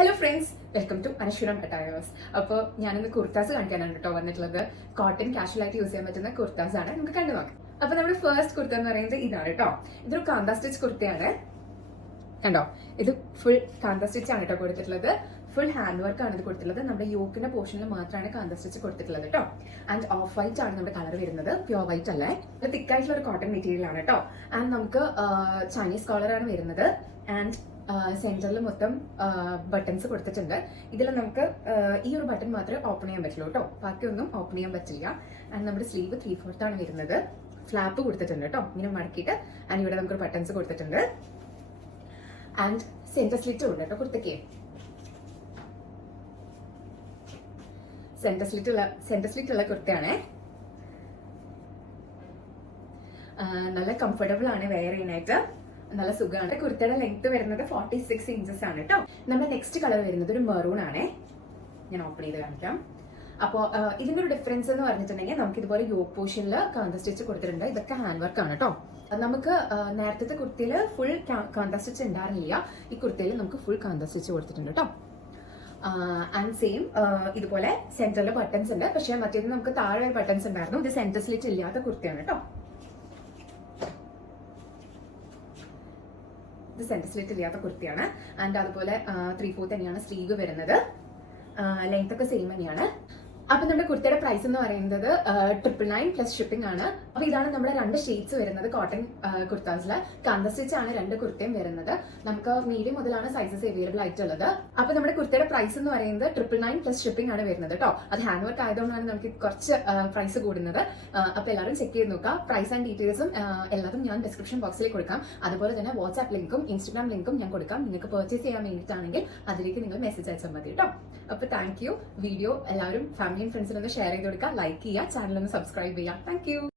Hello friends, welcome to Anaswaram attires. അപ്പോൾ ഞാനിന്ന് കുർത്താസ് കാണിക്കാനാണ് കേട്ടോ വന്നിട്ടുള്ളത്. കോട്ടൺ കാഷ്വൽ ആയിട്ട് യൂസ് ചെയ്യാൻ പറ്റുന്ന കുർത്താസ് ആണ്. നമുക്ക് കണ്ടു നോക്കാം. അപ്പൊ നമ്മുടെ ഫസ്റ്റ് കുർത്ത എന്ന് പറയുന്നത് ഇതാണ് കേട്ടോ. ഇതൊരു കാന്ത സ്റ്റിച്ച് കുർത്തയാണ്. കണ്ടോ, ഇത് ഫുൾ കാന്ത സ്റ്റിച്ച് ആണ് കേട്ടോ കൊടുത്തിട്ടുള്ളത്. ഫുൾ ഹാൻഡ് വർക്ക് ആണ് ഇത് കൊടുത്തിട്ടുള്ളത്. നമ്മുടെ യോക്കിന്റെ പോർഷനിൽ മാത്രമാണ് കാന്ത സ്റ്റിച്ച് കൊടുത്തിട്ടുള്ളത് കേട്ടോ. ആൻഡ് ഓഫ് വൈറ്റ് ആണ് നമ്മുടെ കളർ വരുന്നത്, പ്യോർ വൈറ്റ് അല്ലേ. ഇത് തിക്കായിട്ടുള്ള ഒരു കോട്ടൺ മെറ്റീരിയൽ ആണ് കേട്ടോ. ആൻഡ് നമുക്ക് ചൈനീസ് കോളർ ആണ് വരുന്നത്. ആൻഡ് സെന്ററിൽ മൊത്തം ബട്ടൺസ് കൊടുത്തിട്ടുണ്ട്. ഇതിൽ നമുക്ക് ഈ ഒരു ബട്ടൺ മാത്രമേ ഓപ്പൺ ചെയ്യാൻ പറ്റുള്ളൂ കേട്ടോ, ബാക്കിയൊന്നും ഓപ്പൺ ചെയ്യാൻ പറ്റില്ല. ആൻഡ് നമ്മുടെ സ്ലീവ് 3/4 ആണ് വരുന്നത്. ഫ്ലാപ്പ് കൊടുത്തിട്ടുണ്ട് കേട്ടോ, ഇങ്ങനെ മടക്കിയിട്ട്. ആൻഡ് ഇവിടെ നമുക്ക് ബട്ടൺസ് കൊടുത്തിട്ടുണ്ട്. ആൻഡ് സെന്റർ സ്ലിറ്റും ഉണ്ട് കേട്ടോ കുർത്തയ്ക്ക്. സെന്റർ സ്ലിറ്റ് ഉള്ള കുർത്തയാണേ. നല്ല കംഫർട്ടബിൾ ആണ് വെയർ ചെയ്യാനായിട്ട്, നല്ല സുഖമാണ്. കുർത്തയുടെ ലെങ്ത് വരുന്നത് 46 ഇഞ്ചസ് ആണ് കേട്ടോ. നമ്മുടെ നെക്സ്റ്റ് കളർ വരുന്നത് ഒരു മെറൂൺ ആണേ. ഞാൻ ഓപ്പൺ ചെയ്ത് കാണിക്കാം. അപ്പോൾ ഇതിന്റെ ഒരു ഡിഫറൻസ് എന്ന് പറഞ്ഞിട്ടുണ്ടെങ്കിൽ നമുക്ക് ഇതുപോലെ യോക്ക് പോർഷനിൽ കാന്ത സ്റ്റിച്ച് കൊടുത്തിട്ടുണ്ട്. ഇതൊക്കെ ഹാൻഡ് വർക്ക് ആണ് കേട്ടോ. നമുക്ക് നേരത്തെ കുർത്തിയിൽ ഫുൾ കാന്ത സ്റ്റിച്ച് ഉണ്ടായിരുന്നില്ല. ഈ കുർത്തിയിൽ നമുക്ക് ഫുൾ കാന്ത സ്റ്റിച്ച് കൊടുത്തിട്ടുണ്ട് കേട്ടോ. ആൻഡ് സെയിം ഇതുപോലെ സെന്ററിൽ ബട്ടൺസ് ഉണ്ട്. പക്ഷെ മറ്റേത് നമുക്ക് താഴെ ബട്ടൺസ് ഉണ്ടായിരുന്നു. ഇത് സെന്റർ സ്ലിറ്റ് ഇല്ലാത്ത കുർത്തിയാണ് കേട്ടോ. ഇത് സെന്റർ സ്ലിറ്റ് ഇല്ലാത്ത കുർത്തിയാണ്. ആൻഡ് അതുപോലെ 3/4 തന്നെയാണ് സ്ലീവ് വരുന്നത്. ലെങ്ത് ഒക്കെ സെയിം തന്നെയാണ്. അപ്പൊ നമ്മുടെ കുർത്തയുടെ പ്രൈസ് എന്ന് പറയുന്നത് 999 പ്ലസ് ഷിപ്പിംഗ് ആണ്. അപ്പൊ ഇതാണ് നമ്മുടെ 2 ഷെയ്ഡ്സ് വരുന്നത് കോട്ടൺ കുർത്താസില്. കാന്ത സ്റ്റിച്ച് ആണ് 2 കുർത്തയും വരുന്നത്. നമുക്ക് മീഡിയം മുതലാണ് സൈസസ് അവൈലബിൾ ആയിട്ടുള്ളത്. അപ്പൊ നമ്മുടെ കുർത്തയുടെ പ്രൈസ് എന്ന് പറയുന്നത് 999 പ്ലസ് ഷിപ്പിംഗ് ആണ് വരുന്നത് കേട്ടോ. അത് ഹാൻഡ് വർക്ക് ആയതുകൊണ്ടാണ് നമുക്ക് കുറച്ച് പ്രൈസ് കൂടുന്നത്. അപ്പൊ എല്ലാവരും ചെക്ക് ചെയ്ത് നോക്കാം. പ്രൈസ് ആൻഡ് ഡീറ്റെയിൽസും എല്ലാതും ഞാൻ ഡിസ്ക്രിപ്ഷൻ ബോക്സിൽ കൊടുക്കാം. അതുപോലെ തന്നെ വാട്സ്ആപ്പ് ലിങ്കും ഇൻസ്റ്റാഗ്രാം ലിങ്കും ഞാൻ കൊടുക്കാം. നിങ്ങൾക്ക് പർച്ചേസ് ചെയ്യാൻ വേണ്ടിയിട്ടാണെങ്കിൽ അതിലേക്ക് നിങ്ങൾ മെസ്സേജ് അയച്ചാൽ മതി കേട്ടോ. അപ്പൊ താങ്ക് യു. വീഡിയോ എല്ലാവരും ഫാമിലി ഫ്രണ്ട്സിനൊന്ന് ഷെയർ ചെയ്ത് കൊടുക്കുക, ലൈക്ക് ചെയ്യുക, ചാനൽ ഒന്ന് സബ്സ്ക്രൈബ് ചെയ്യുക. Thank you.